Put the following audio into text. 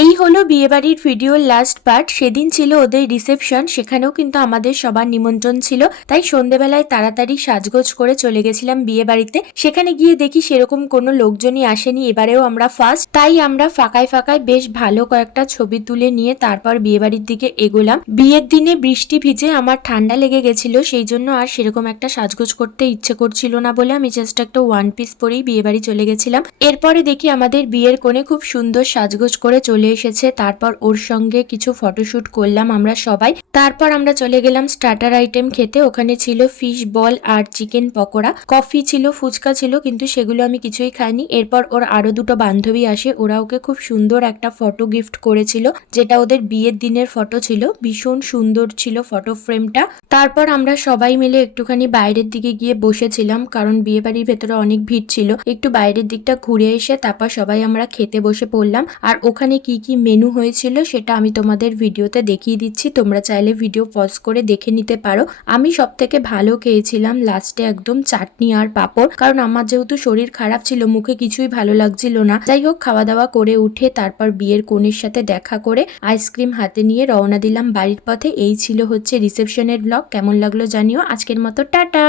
এই হলো বিয়েবাড়ির ভিডিওর লাস্ট পার্ট। সেদিন ছিল ওদের রিসেপশন, সেখানেও কিন্তু আমাদের সবার নিমন্ত্রণ ছিল, তাই সন্ধেবেলায় তাড়াতাড়ি সাজগোজ করে চলে গেছিলাম বিয়ে বাড়িতে। সেখানে গিয়ে দেখি সেরকম কোনো লোকজনই আসেনি, এবারেও আমরা ফার্স্ট, তাই আমরা ফাঁকায় ফাঁকায় বেশ ভালো কয়েকটা ছবি তুলে নিয়ে তারপর বিয়ে বাড়ির দিকে এগোলাম। বিয়ের দিনে বৃষ্টি ভিজে আমার ঠান্ডা লেগে গেছিল, সেই জন্য আর সেরকম একটা সাজগোজ করতে ইচ্ছে করছিল না বলে আমি জাস্ট একটা ওয়ান পিস পরেই বিয়ে বাড়ি চলে গেছিলাম। এরপরে দেখি আমাদের বিয়ের কোণে খুব সুন্দর সাজগোজ করে চলে এসেছে, তারপর ওর সঙ্গে কিছু ফটোশুট করলাম আমরা সবাই। তারপর আমরা চলে গেলাম স্টার্টার আইটেম খেতে। ওখানে ছিল ফিশ বল আর চিকেন পকোড়া, কফি ছিল, ফুচকা ছিল, কিন্তু সেগুলো আমি কিছুই খাইনি। এরপর ওর আরো দুটো বান্ধবী আসে, ওরা ওকে খুব সুন্দর একটা ফটো গিফট করেছিল, যেটা ওদের বিয়ের দিনের ফটো ছিল, ভীষণ সুন্দর ছিল ফটো ফ্রেমটা। তারপর আমরা সবাই মিলে একটুখানি বাইরের দিকে গিয়ে বসেছিলাম, কারণ বিয়ে বাড়ির ভেতরে অনেক ভিড় ছিল। একটু বাইরের দিকটা ঘুরে এসে তারপর সবাই আমরা খেতে বসে পড়লাম। আর ওখানে কি কি মেনু হয়েছিল সেটা আমি তোমাদের ভিডিওতে দেখিয়ে দিচ্ছি, তোমরা চাইলে ভিডিও পজ করে দেখে নিতে পারো। আমি সব থেকে ভালো খেয়েছিলাম লাস্টে একদম চাটনি আর পাঁপড়, কারণ আমার যেহেতু শরীর খারাপ ছিল, মুখে কিছুই ভালো লাগছিল না। যাই হোক, খাওয়া দাওয়া করে উঠে তারপর বিয়ের কনের সাথে দেখা করে আইসক্রিম হাতে নিয়ে রওনা দিলাম বাড়ির পথে। এই ছিল হচ্ছে রিসেপশনের ব্লগ। কেমন লাগলো জানিও। আজকের মতো টাটা।